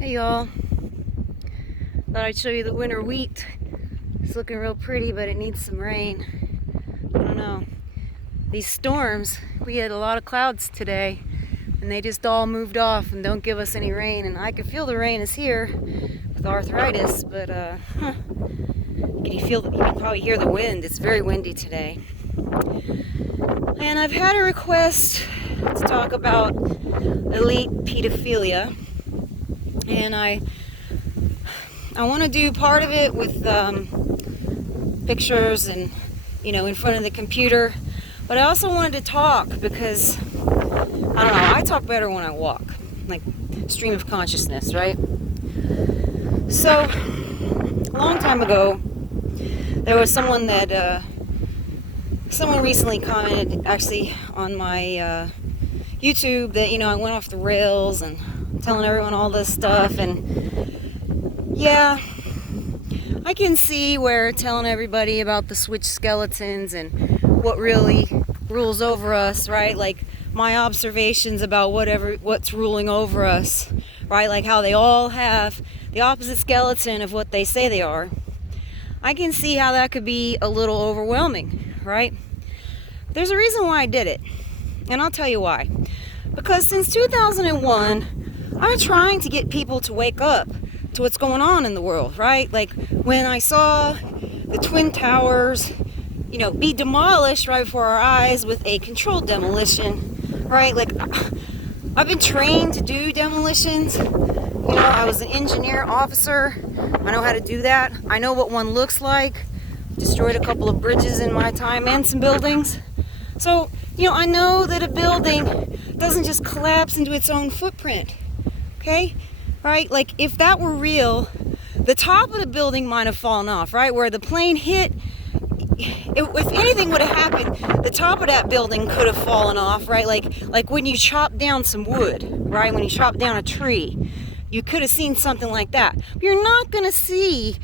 Hey y'all, thought I'd show you the winter wheat. It's looking real pretty, but it needs some rain. I don't know. These storms, we had a lot of clouds today, and they just all moved off and don't give us any rain. And I can feel the rain is here with arthritis, but you can probably hear the wind. It's very windy today. And I've had a request to talk about elite pedophilia. And I want to do part of it with pictures and, in front of the computer. But I also wanted to talk because, I don't know, I talk better when I walk. Like stream of consciousness, right? So, a long time ago, there was someone that, someone recently commented actually on my YouTube that, I went off the rails and telling everyone all this stuff, and yeah, I can see where telling everybody about the switch skeletons and what really rules over us, right? Like my observations about what's ruling over us, right? Like how they all have the opposite skeleton of what they say they are. I can see how that could be a little overwhelming, right? There's a reason why I did it, and I'll tell you why. Because since 2001, I've been trying to get people to wake up to what's going on in the world, right? Like when I saw the Twin Towers, be demolished right before our eyes with a controlled demolition, right? Like I've been trained to do demolitions. I was an engineer officer. I know how to do that. I know what one looks like. Destroyed a couple of bridges in my time and some buildings. So, I know that a building doesn't just collapse into its own footprint. Okay? Right? Like, if that were real, the top of the building might have fallen off, right? Where the plane hit, if anything would have happened, the top of that building could have fallen off, right? Like when you chop down some wood, right? When you chop down a tree, you could have seen something like that. But you're not going to see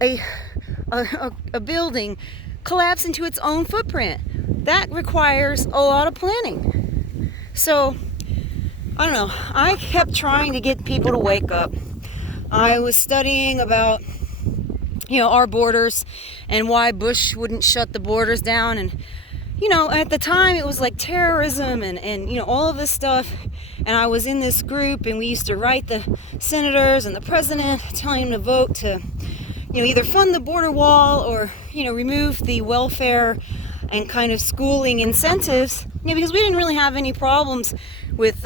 a building collapse into its own footprint. That requires a lot of planning. So, I don't know. I kept trying to get people to wake up. I was studying about, our borders and why Bush wouldn't shut the borders down. And, at the time it was like terrorism and all of this stuff. And I was in this group and we used to write the senators and the president telling them to vote to, either fund the border wall or, remove the welfare and kind of schooling incentives, because we didn't really have any problems with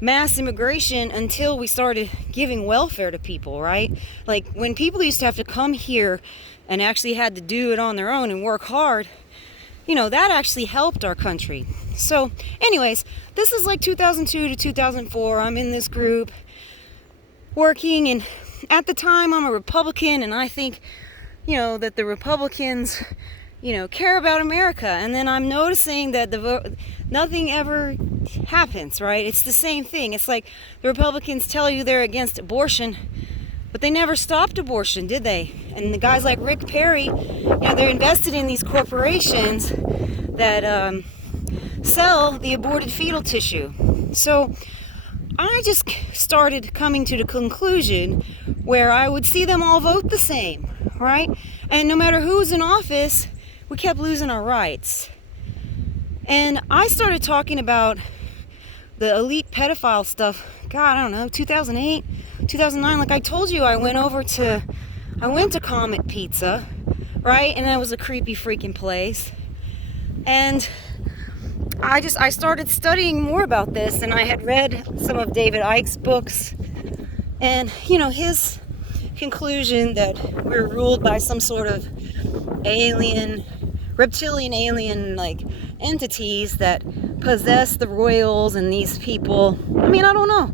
mass immigration until we started giving welfare to people, right? Like when people used to have to come here and actually had to do it on their own and work hard, that actually helped our country. So anyways, this is like 2002 to 2004. I'm in this group working, and at the time I'm a Republican, and I think, that the Republicans care about America. And then I'm noticing that nothing ever happens, right? It's the same thing. It's like the Republicans tell you they're against abortion, but they never stopped abortion, did they? And the guys like Rick Perry, they're invested in these corporations that sell the aborted fetal tissue. So I just started coming to the conclusion where I would see them all vote the same, right? And no matter who's in office, we kept losing our rights. And I started talking about the elite pedophile stuff, God, I don't know, 2008, 2009. Like I told you, I went to Comet Pizza, right? And that was a creepy freaking place. And I started studying more about this, and I had read some of David Icke's books. And, his conclusion that we're ruled by some sort of reptilian alien like entities that possess the royals and these people. I mean, I don't know.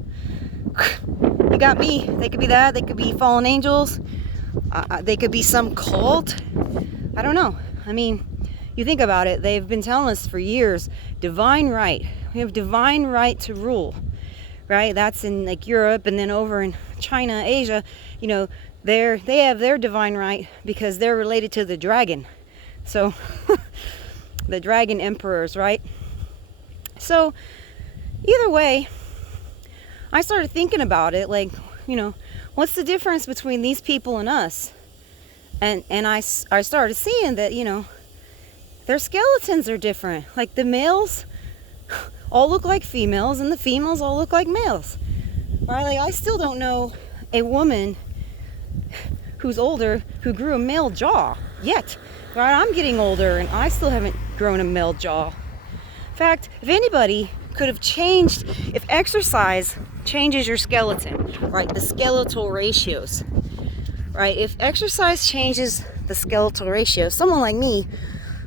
You got me. They could be that. They could be fallen angels. They could be some cult. I don't know. I mean, you think about it. They've been telling us for years, divine right. We have divine right to rule, right? That's in like Europe, and then over in China, Asia, they have their divine right because they're related to the dragon. So, the dragon emperors, right? So, either way, I started thinking about it, like, you know, what's the difference between these people and us? And I started seeing that, you know, their skeletons are different. Like the males all look like females and the females all look like males. Right? Like I still don't know a woman who's older who grew a male jaw yet. Right? I'm getting older and I still haven't grown a male jaw. In fact, if anybody could have changed, if exercise changes your skeleton, right? The skeletal ratios, right? If exercise changes the skeletal ratio, someone like me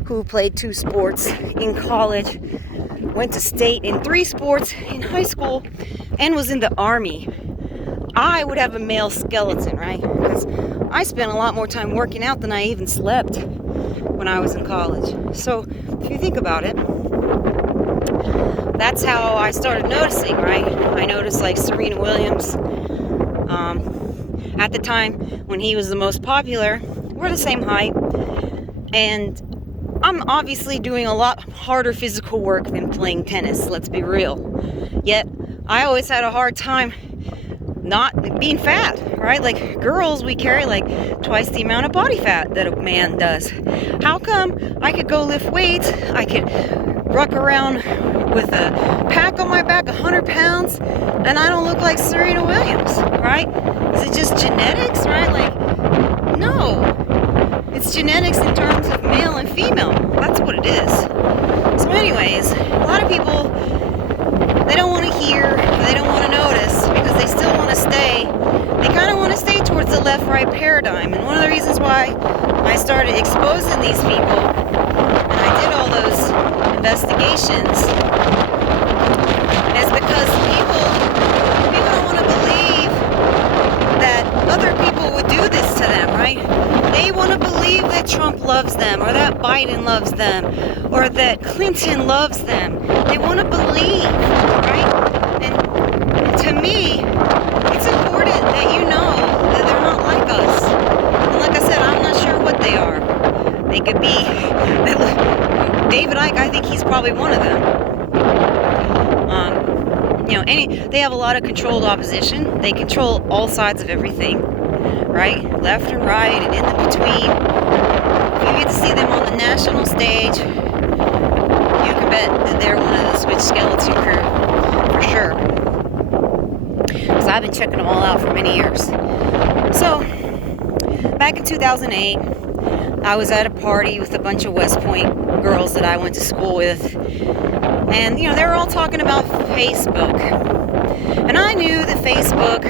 who played 2 sports in college, went to state in 3 sports in high school, and was in the Army, I would have a male skeleton, right? Because I spent a lot more time working out than I even slept when I was in college. So if you think about it, that's how I started noticing, right? I noticed like Serena Williams, at the time when he was the most popular, we're the same height, and I'm obviously doing a lot harder physical work than playing tennis, let's be real. Yet, I always had a hard time not being fat, right? Like girls, we carry like twice the amount of body fat that a man does. How come I could go lift weights, I could ruck around with a pack on my back, 100 pounds, and I don't look like Serena Williams, right? Is it just genetics, right? Like, no. It's genetics in terms of male and female. That's what it is. So anyways, a lot of people, they don't want to hear, they don't want to notice, because they still want to stay. They kind of want to stay towards the left-right paradigm. And one of the reasons why I started exposing these people, and I did all those investigations, is because people don't want to believe that other people would do this to them, right? They want to believe that Trump loves them, or that Biden loves them, or that Clinton loves them. They want to believe, right? And to me, it's important that you know that they're not like us. And like I said, I'm not sure what they are. They could be David Icke. I think he's probably one of them. You know, they have a lot of controlled opposition. They control all sides of everything, right? Left and right and in the between. If you get to see them on the national stage, you can bet that they're one of the Switch Skeleton crew, for sure. Because I've been checking them all out for many years. So, back in 2008, I was at a party with a bunch of West Point girls that I went to school with. And, you know, they were all talking about Facebook. And I knew that Facebook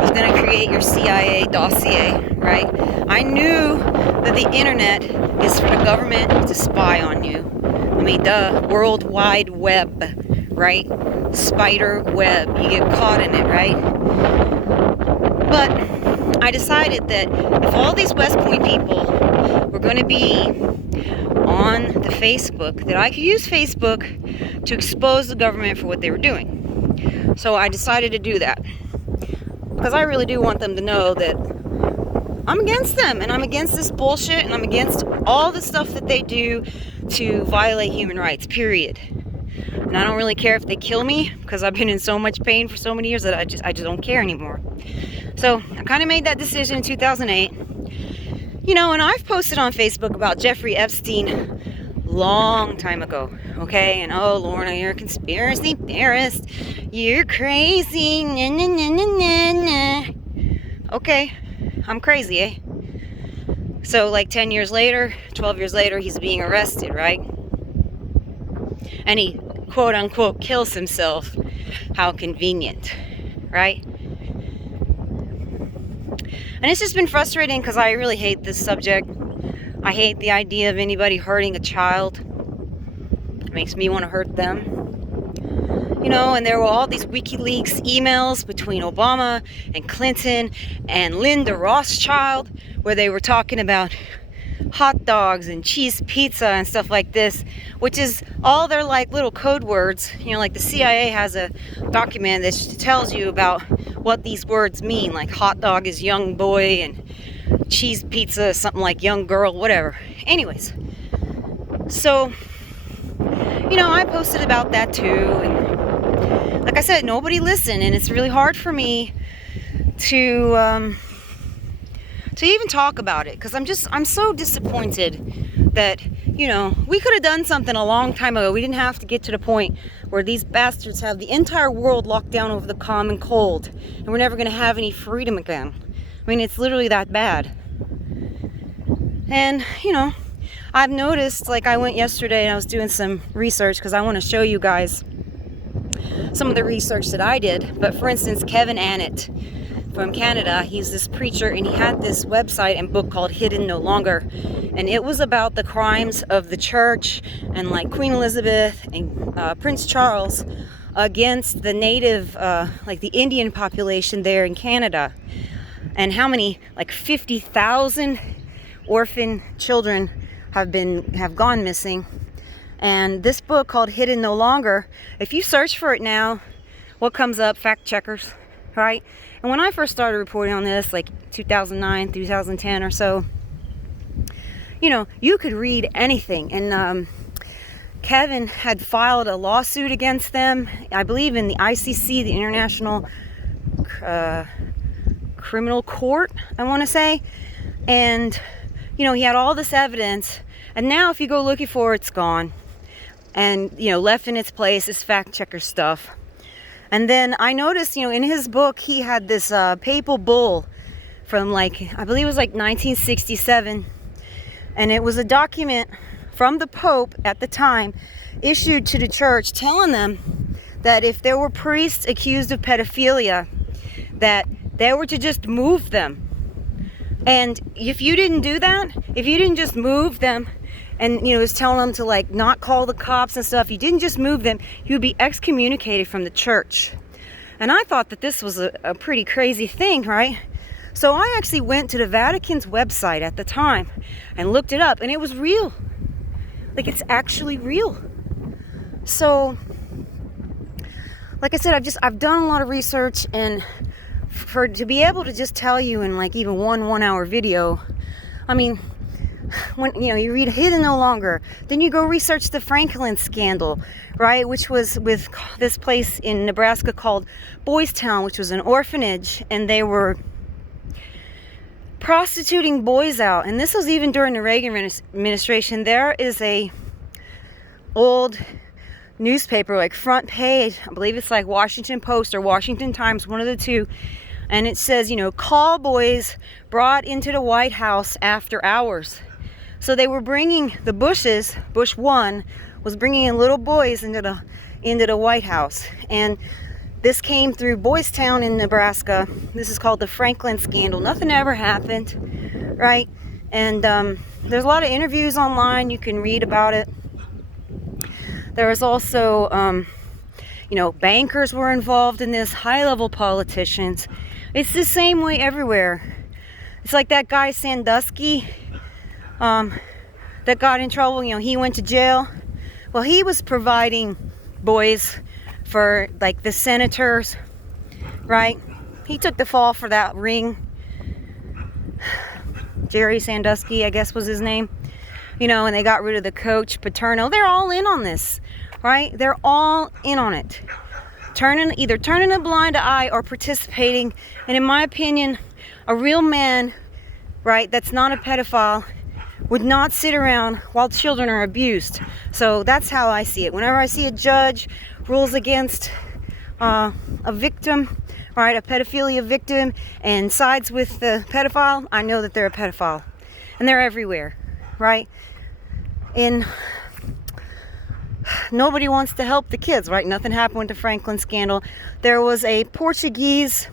was going to create your CIA dossier, right? I knew that the internet is for the government to spy on you. I mean, duh, World Wide Web, right? Spider web, you get caught in it, right? But I decided that if all these West Point people were going to be on the Facebook, that I could use Facebook to expose the government for what they were doing. So I decided to do that. Because I really do want them to know that I'm against them, and I'm against this bullshit, and I'm against all the stuff that they do to violate human rights, period. And I don't really care if they kill me, because I've been in so much pain for so many years that I just don't care anymore. So I kind of made that decision in 2008. You know, and I've posted on Facebook about Jeffrey Epstein long time ago, okay? And oh, Lorna, you're a conspiracy theorist. You're crazy. Nah, nah, nah, nah, nah, nah. Okay, I'm crazy, eh? So, like 10 years later, 12 years later, he's being arrested, right? And he, quote unquote, kills himself. How convenient, right? And it's just been frustrating because I really hate this subject. I hate the idea of anybody hurting a child. It makes me want to hurt them. You know, and there were all these WikiLeaks emails between Obama and Clinton and Linda Rothschild where they were talking about hot dogs and cheese pizza and stuff like this, which is all their like little code words. You know, like the CIA has a document that tells you about what these words mean, like hot dog is young boy and cheese pizza is something like young girl, whatever. Anyways, so, you know, I posted about that too, and like I said, nobody listened, and it's really hard for me to even talk about it, because I'm so disappointed that, we could have done something a long time ago. We didn't have to get to the point where these bastards have the entire world locked down over the common cold, and we're never going to have any freedom again. I mean, it's literally that bad. And, I've noticed, like, I went yesterday and I was doing some research because I want to show you guys some of the research that I did. But for instance, Kevin Annett from Canada, he's this preacher, and he had this website and book called Hidden No Longer, and it was about the crimes of the church and like Queen Elizabeth and Prince Charles against the native, like the Indian population there in Canada, and how many, like 50,000 orphan children have gone missing. And this book called Hidden No Longer, if you search for it now, what comes up? Fact checkers, right? And when I first started reporting on this, like 2009, 2010 or so, you could read anything. And Kevin had filed a lawsuit against them, I believe in the ICC, the International Criminal Court, I want to say. And, he had all this evidence. And now if you go looking for it, it's gone. And, left in its place is fact checker stuff. And then I noticed, in his book, he had this papal bull from I believe it was 1967. And it was a document from the Pope at the time issued to the church telling them that if there were priests accused of pedophilia, that they were to just move them. And if you didn't do that, if you didn't just move them, and it was telling them to not call the cops and stuff, you didn't just move them, you would be excommunicated from the church. And I thought that this was a pretty crazy thing, right? So I actually went to the Vatican's website at the time and looked it up, and it was real. It's actually real. So, like I said, I've done a lot of research, and to be able to just tell you in even one hour video, I mean, when you read Hidden No Longer, then you go research the Franklin scandal, right, which was with this place in Nebraska called Boys Town, which was an orphanage, and they were prostituting boys out. And this was even during the Reagan administration. There is a old newspaper, front page, I believe it's Washington Post or Washington Times, one of the two, and it says, call boys brought into the White House after hours. So they were bringing the Bushes, Bush 1 was bringing in little boys into the White House. And this came through Boys Town in Nebraska. This is called the Franklin scandal. Nothing ever happened, right? And there's a lot of interviews online. You can read about it. There was also, bankers were involved in this, high-level politicians. It's the same way everywhere. It's like that guy Sandusky, that got in trouble, he went to jail. Well, he was providing boys for the senators, right? He took the fall for that ring. Jerry Sandusky, I guess was his name. And they got rid of the coach, Paterno. They're all in on this, right? They're all in on it. Either turning a blind eye or participating. And in my opinion, a real man, right, that's not a pedophile, would not sit around while children are abused. So that's how I see it. Whenever I see a judge rules against a victim, right, a pedophilia victim, and sides with the pedophile, I know that they're a pedophile. And they're everywhere, right? And nobody wants to help the kids, right? Nothing happened with the Franklin scandal. There was a Portuguese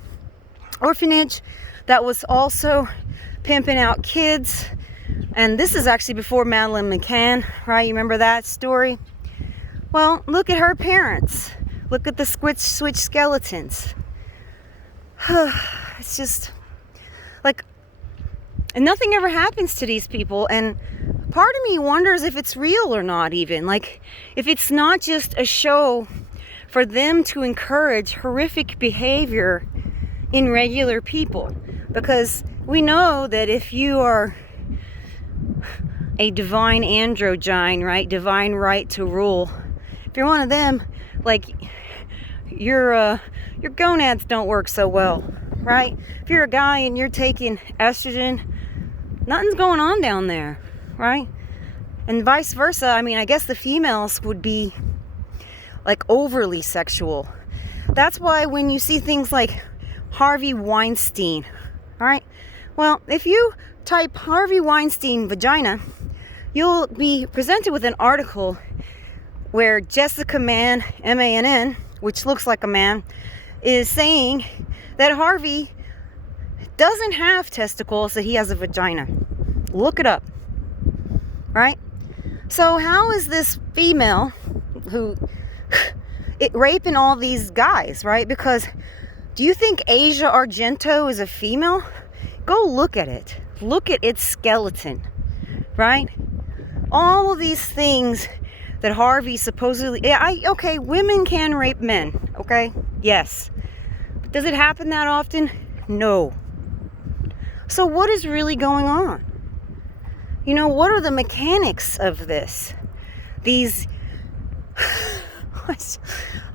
orphanage that was also pimping out kids. And this is actually before Madeleine McCann, right? You remember that story? Well, look at her parents. Look at the switch skeletons. It's just and nothing ever happens to these people. And part of me wonders if it's real or not, even. If it's not just a show for them to encourage horrific behavior in regular people. Because we know that if you are a divine androgyne, right, divine right to rule, if you're one of them, your gonads don't work so well, right? If you're a guy and you're taking estrogen, nothing's going on down there, right? And vice versa. I mean, I guess the females would be like overly sexual. That's why when you see things like Harvey Weinstein, all right? Well, if you type Harvey Weinstein vagina, you'll be presented with an article where Jessica Mann, M-A-N-N, which looks like a man, is saying that Harvey doesn't have testicles, that he has a vagina. Look it up, right? So how is this female who raping all these guys, right? Because do you think Asia Argento is a female? Go look at it. Look at its skeleton, right? All of these things that Harvey supposedly... okay, women can rape men, okay? Yes. But does it happen that often? No. So what is really going on? You know, what are the mechanics of this? These...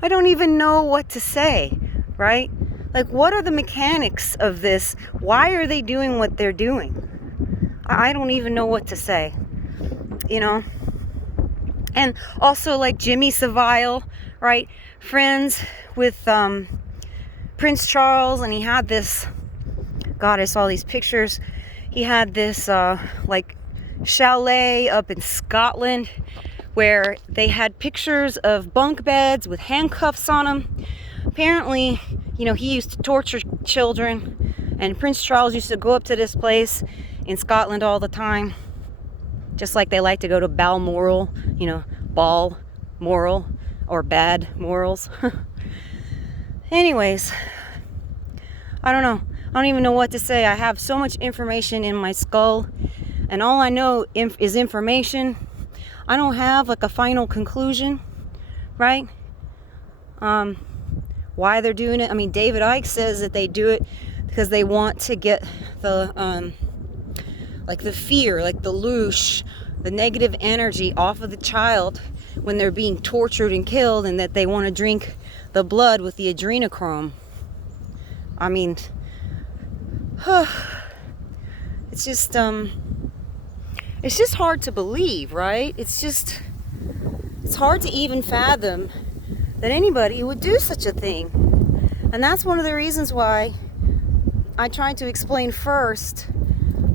I don't even know what to say, right? Like, what are the mechanics of this? Why are they doing what they're doing? I don't even know what to say, you know? And also, like, Jimmy Savile, right? Friends with Prince Charles, and he had this... God, I saw these pictures. He had this, like, chalet up in Scotland where they had pictures of bunk beds with handcuffs on them. Apparently, you know, he used to torture children, and Prince Charles used to go up to this place in Scotland all the time, just like they like to go to Balmoral, you know, Balmoral, or Bad Morals. Anyways, I don't know. I don't even know what to say. I have so much information in my skull, and all I know is information. I don't have like a final conclusion, right? Why they're doing it. I mean, David Icke says that they do it because they want to get the like the fear, like the loosh, the negative energy off of the child when they're being tortured and killed, and that they want to drink the blood with the adrenochrome. I mean, it's just hard to believe, right? It's hard to even fathom that anybody would do such a thing. And that's one of the reasons why I tried to explain first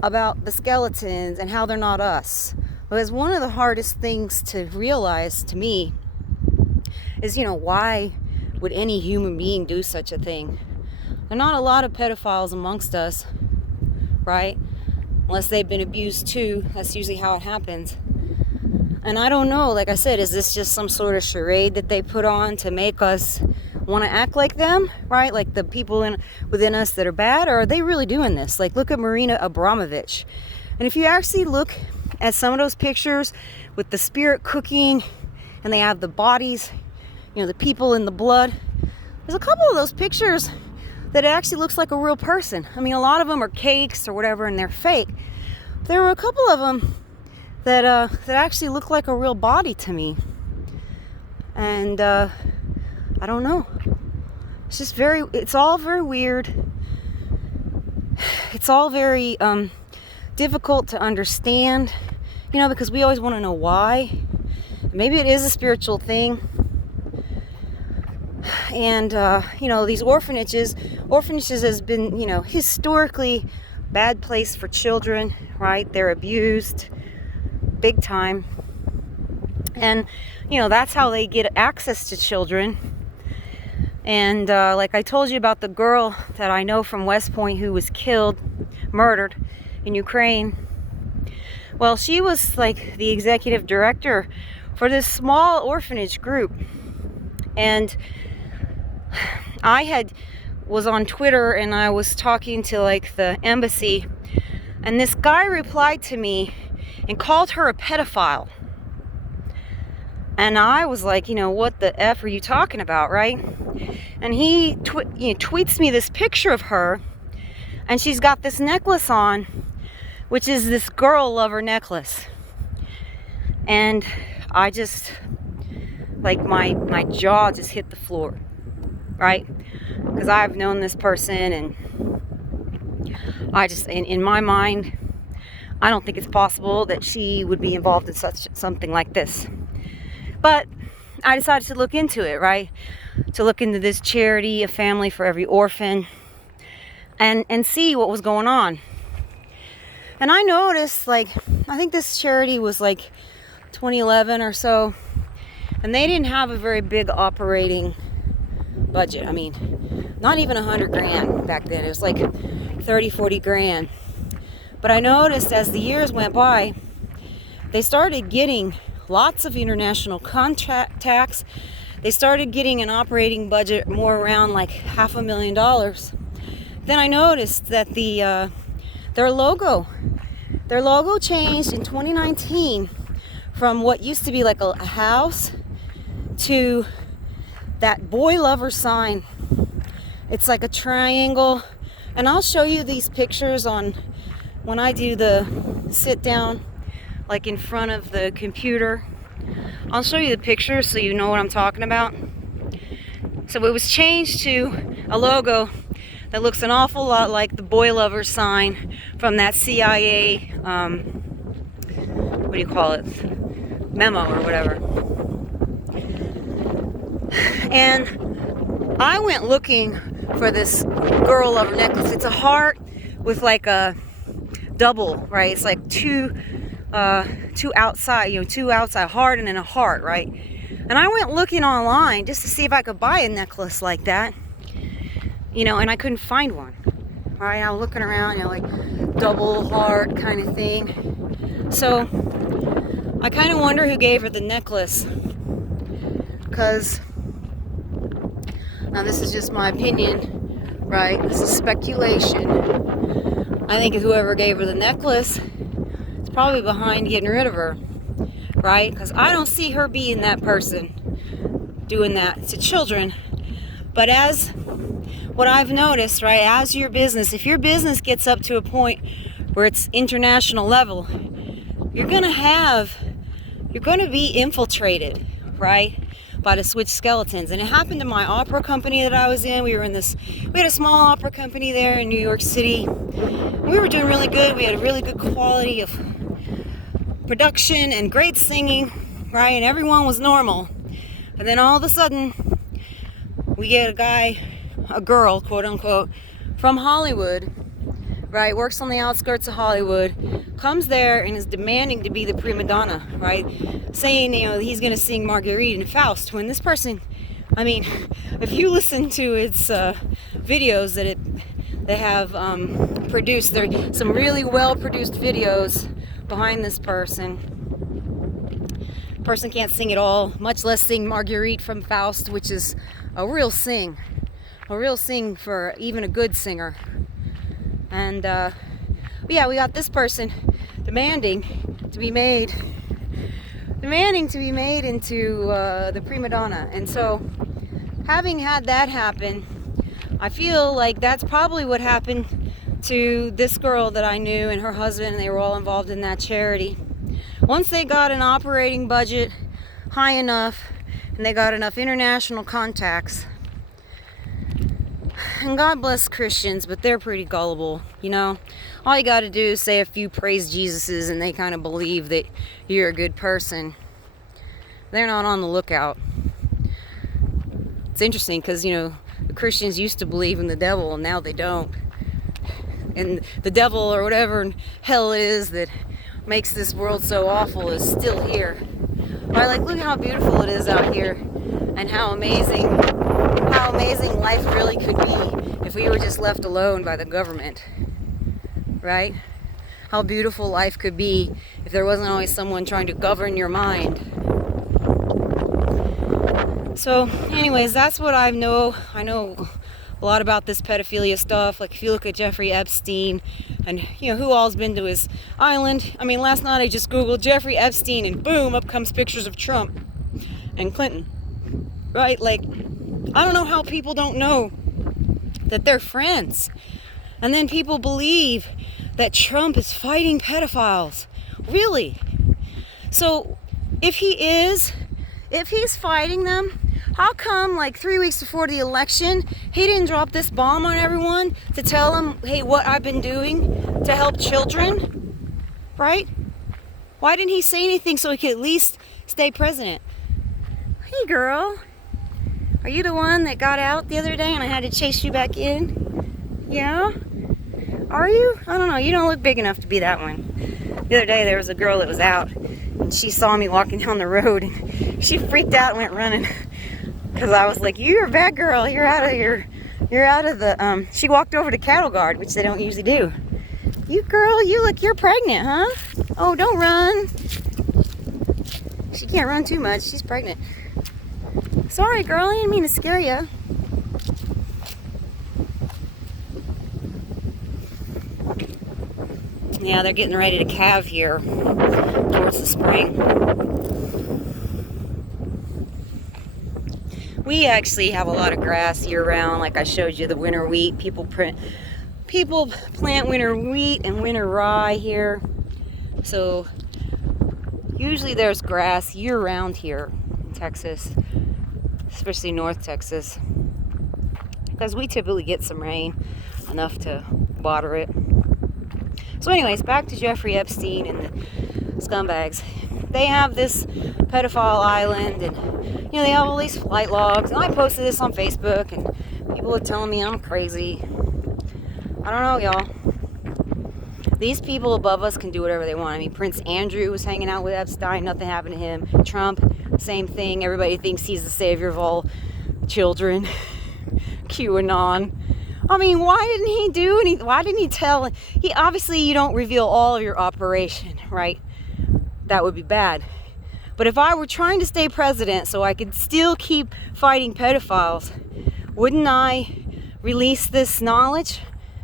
about the skeletons and how they're not us. Because one of the hardest things to realize to me is, you know, why would any human being do such a thing? There are not a lot of pedophiles amongst us, right? Unless they've been abused too. That's usually how it happens. And I don't know, like I said, is this just some sort of charade that they put on to make us want to act like them, right? Like the people within us that are bad, or are they really doing this? Like, look at Marina Abramovich. And if you actually look at some of those pictures with the spirit cooking, and they have the bodies, you know, the people in the blood, there's a couple of those pictures that it actually looks like a real person. I mean, a lot of them are cakes or whatever, and they're fake. There were a couple of them that actually look like a real body to me. And I don't know. It's just it's all very weird. It's all very difficult to understand, you know, because we always want to know why. Maybe it is a spiritual thing. And, you know, these orphanages has been, you know, historically bad place for children, right? They're abused big time. And, you know, that's how they get access to children. And like I told you about the girl that I know from West Point who was murdered in Ukraine. Well, she was like the executive director for this small orphanage group. And I was on Twitter, and I was talking to like the embassy, and this guy replied to me and called her a pedophile. And I was like, you know, what the F are you talking about, right? And he tweets me this picture of her, and she's got this necklace on, which is this girl lover necklace. And I just, like, my jaw just hit the floor, right? because I've known this person, and I just, in my mind, I don't think it's possible that she would be involved in something like this. But I decided to look into it, right? To look into this charity, A Family for Every Orphan, and see what was going on. And I noticed, like, I think this charity was like 2011 or so, and they didn't have a very big operating budget. I mean, not even 100 grand back then. It was like 30, 40 grand. But I noticed as the years went by, they started getting lots of international contacts. They started getting an operating budget more around like $500,000. Then I noticed that their logo changed in 2019 from what used to be like a house to that boy lover sign. It's like a triangle, and I'll show you these pictures on when I do the sit down, like in front of the computer. I'll show you the pictures so you know what I'm talking about. So it was changed to a logo that looks an awful lot like the boy lover sign from that CIA, what do you call it, memo or whatever. And I went looking for this girl lover necklace. It's a heart with like a double, right? It's like two outside, two outside, heart and then a heart, right? And I went looking online just to see if I could buy a necklace like that, and I couldn't find one. All right, I was looking around, like double heart kind of thing. So I kind of wonder who gave her the necklace, because now this is just my opinion, right? This is speculation. I think whoever gave her the necklace is probably behind getting rid of her, right? Because I don't see her being that person doing that to children. But as what I've noticed, right, as your business, if your business gets up to a point where it's international level, you're going to be infiltrated, right, by the Switch Skeletons. And it happened to my opera company that I was in. We had a small opera company there in New York City. We were doing really good. We had a really good quality of production and great singing, right, and everyone was normal. And then all of a sudden, we get a girl, quote unquote, from Hollywood, right, works on the outskirts of Hollywood, comes there and is demanding to be the prima donna, right, saying, he's going to sing Marguerite and Faust, when this person, I mean, if you listen to its videos that they have produced, there are some really well produced videos behind this person. Person can't sing at all, much less sing Marguerite from Faust, which is a real sing for even a good singer. And yeah, we got this person demanding to be made into the prima donna. And so, having had that happen, I feel like that's probably what happened to this girl that I knew and her husband, and they were all involved in that charity. Once they got an operating budget high enough and they got enough international contacts, and God bless Christians, but they're pretty gullible, all you got to do is say a few praise Jesuses and they kind of believe that you're a good person. They're not on the lookout. It's interesting because the Christians used to believe in the devil and now they don't. And the devil or whatever hell it is that makes this world so awful is still here. Right? Like, look how beautiful it is out here, and how amazing life really could be if we were just left alone by the government. Right? How beautiful life could be if there wasn't always someone trying to govern your mind. So, anyways, that's what I know. I know a lot about this pedophilia stuff. Like, if you look at Jeffrey Epstein and who all's been to his island. I mean, last night I just googled Jeffrey Epstein and boom, up comes pictures of Trump and Clinton, right? Like, I don't know how people don't know that they're friends, and then people believe that Trump is fighting pedophiles. Really? So if he's fighting them, How come like 3 weeks before the election, he didn't drop this bomb on everyone to tell them, hey, what I've been doing to help children, right? Why didn't he say anything so he could at least stay president? Hey girl, are you the one that got out the other day and I had to chase you back in? Yeah? Are you? I don't know, you don't look big enough to be that one. The other day there was a girl that was out and she saw me walking down the road and she freaked out and went running. Because I was like, you're a bad girl, you're out of the, she walked over to cattle guard, which they don't usually do. You girl, you're pregnant, huh? Oh, don't run. She can't run too much, she's pregnant. Sorry girl, I didn't mean to scare you. Yeah, they're getting ready to calve here towards the spring. We actually have a lot of grass year-round, like I showed you, the winter wheat. People plant winter wheat and winter rye here. So usually there's grass year-round here in Texas, especially North Texas, because we typically get some rain, enough to water it. So anyways, back to Jeffrey Epstein and the scumbags. They have this pedophile island, and you know, they have all these flight logs, and I posted this on Facebook and people are telling me I'm crazy. I don't know, y'all. These people above us can do whatever they want. I mean, Prince Andrew was hanging out with Epstein, nothing happened to him. Trump, same thing. Everybody thinks he's the savior of all children. QAnon. I mean, why didn't he do anything? Why didn't he tell? He obviously, you don't reveal all of your operation, right? That would be bad. But if I were trying to stay president so I could still keep fighting pedophiles, wouldn't I release this knowledge,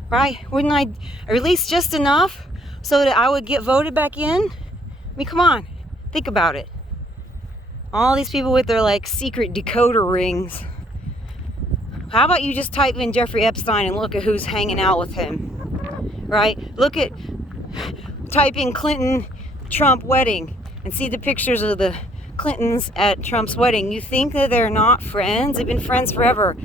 right? Wouldn't I release just enough so that I would get voted back in? I mean, come on, think about it. All these people with their like secret decoder rings. How about you just type in Jeffrey Epstein and look at who's hanging out with him, right? Type in Clinton Trump wedding and see the pictures of the Clintons at Trump's wedding. You think that they're not friends? They've been friends forever.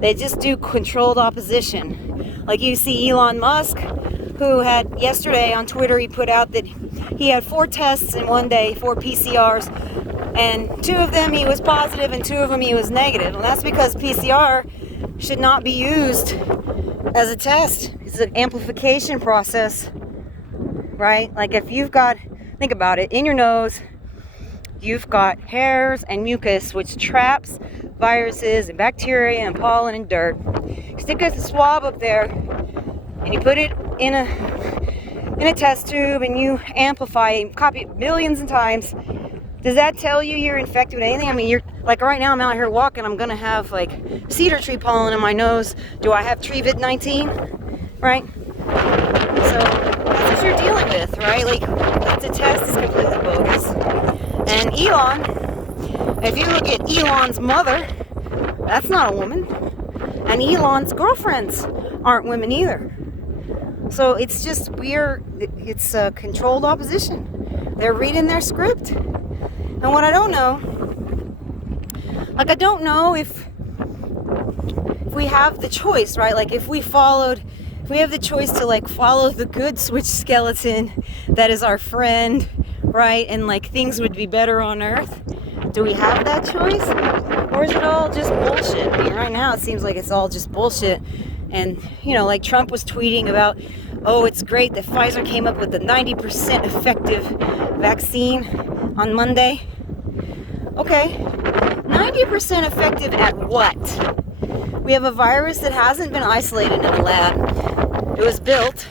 They just do controlled opposition. Like you see Elon Musk, who had yesterday on Twitter, he put out that he had 4 tests in one day, 4 PCRs, and 2 of them he was positive and 2 of them he was negative. And that's because PCR should not be used as a test. It's an amplification process. Right? Like if you've got, think about it, in your nose, you've got hairs and mucus, which traps viruses and bacteria and pollen and dirt. You stick a swab up there and you put it in a test tube and you amplify it, copy it millions of times. Does that tell you you're infected with anything? I mean, you're like right now I'm out here walking, I'm gonna have like cedar tree pollen in my nose. Do I have TREVID-19? Right? So that's what you're dealing with, right? Like the test is completely bogus. And Elon, if you look at Elon's mother, that's not a woman. And Elon's girlfriends aren't women either. So it's just weird. It's a controlled opposition. They're reading their script. And what I don't know, like I don't know if we have the choice, right? Like if we have the choice to like follow the good switch skeleton that is our friend, right? And like things would be better on Earth. Do we have that choice? Or is it all just bullshit? I mean, right now it seems like it's all just bullshit. And, you know, like Trump was tweeting about, oh, it's great that Pfizer came up with the 90% effective vaccine on Monday. Okay, 90% effective at what? We have a virus that hasn't been isolated in a lab. It was built,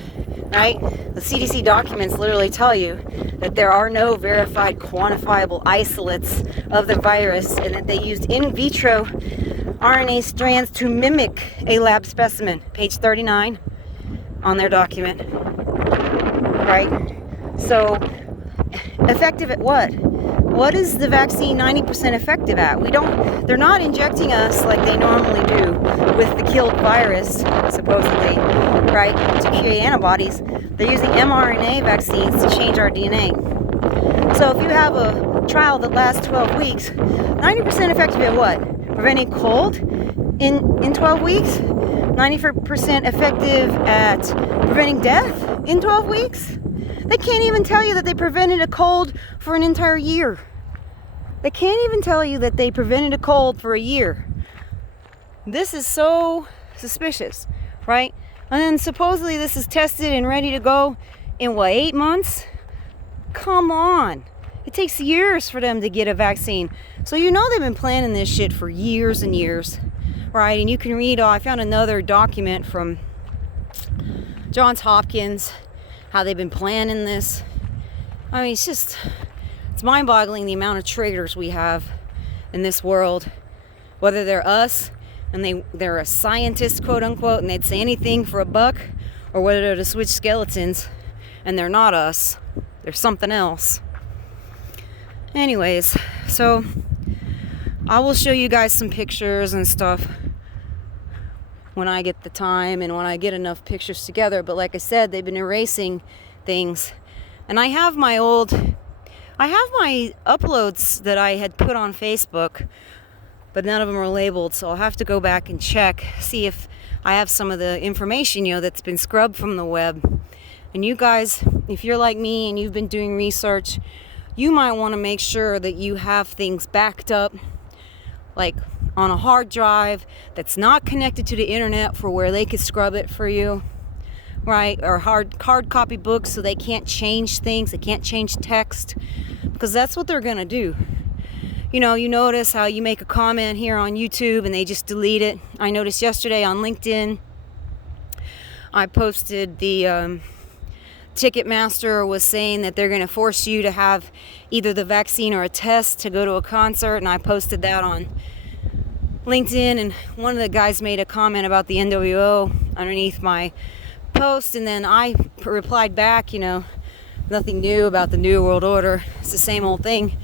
right? The CDC documents literally tell you that there are no verified quantifiable isolates of the virus and that they used in vitro RNA strands to mimic a lab specimen. Page 39 on their document, right? So, effective at what? What is the vaccine 90% effective at? They're not injecting us like they normally do with the killed virus, supposedly, right, to create antibodies. They're using mRNA vaccines to change our DNA. So if you have a trial that lasts 12 weeks, 90% effective at what? Preventing cold in 12 weeks? 90% effective at preventing death in 12 weeks? They can't even tell you that they prevented a cold for an entire year. They can't even tell you that they prevented a cold for a year. This is so suspicious, right? And then supposedly this is tested and ready to go in what, 8 months? Come on. It takes years for them to get a vaccine. So you know they've been planning this shit for years and years, right? And you can read, I found another document from Johns Hopkins, how they've been planning this. I mean, it's mind-boggling the amount of traitors we have in this world, whether they're us and they're a scientist, quote unquote, and they'd say anything for a buck, or whether they're the switch skeletons and they're not us, they're something else. Anyways, so I will show you guys some pictures and stuff when I get the time and when I get enough pictures together. But like I said, they've been erasing things, and I have my uploads that I had put on Facebook, but none of them are labeled, so I'll have to go back and check, see if I have some of the information, that's been scrubbed from the web. And you guys, if you're like me and you've been doing research, you might want to make sure that you have things backed up, like on a hard drive that's not connected to the internet, for where they could scrub it for you, right? Or hard copy books, so they can't change things, they can't change text, because that's what they're gonna do. You notice how you make a comment here on YouTube and they just delete it. I noticed yesterday on LinkedIn, I posted the Ticketmaster was saying that they're going to force you to have either the vaccine or a test to go to a concert, and I posted that on LinkedIn, and one of the guys made a comment about the NWO underneath my post, and then I replied back, nothing new about the New World Order, it's the same old thing.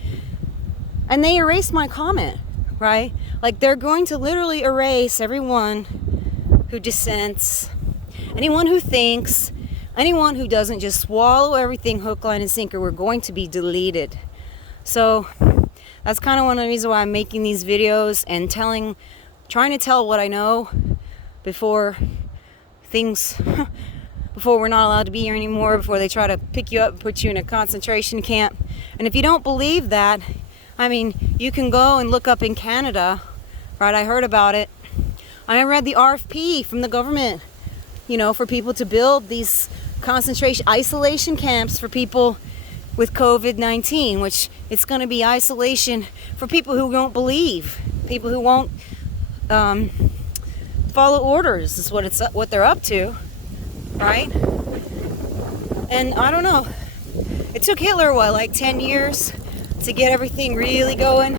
And they erased my comment, right? Like, they're going to literally erase everyone who dissents, anyone who thinks, anyone who doesn't just swallow everything hook, line, and sinker. We're going to be deleted. So that's kind of one of the reasons why I'm making these videos and trying to tell what I know before we're not allowed to be here anymore, before they try to pick you up and put you in a concentration camp. And if you don't believe that, you can go and look up in Canada, right? I heard about it. I read the RFP from the government, for people to build these isolation camps for people with COVID-19, which it's going to be isolation for people who don't believe, people who won't follow orders, is what they're up to, right? And I don't know. It took Hitler, 10 years to get everything really going?